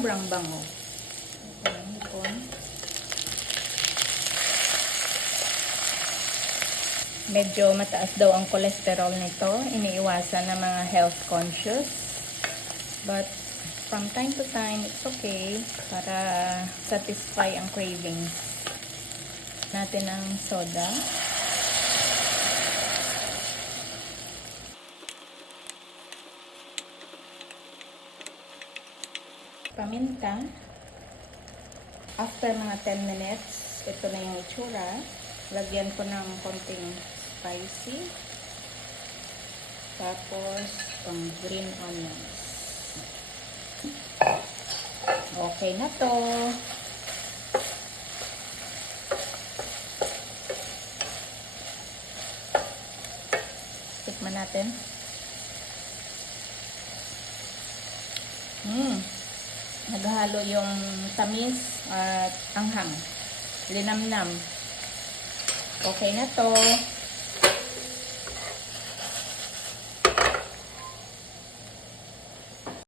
sobrang bango. Hipon. Medyo mataas daw ang cholesterol nito. Iniiwasan ng mga health conscious. But from time to time, it's okay para satisfy ang cravings natin ng soda. Paminta. After mga 10 minutes, ito na yung itsura. Lagyan ko ng konting spicy. Tapos, pang green onions. Okay na to. Tikman natin. Naghalo yung tamis at anghang. Linamnam. Okay na to.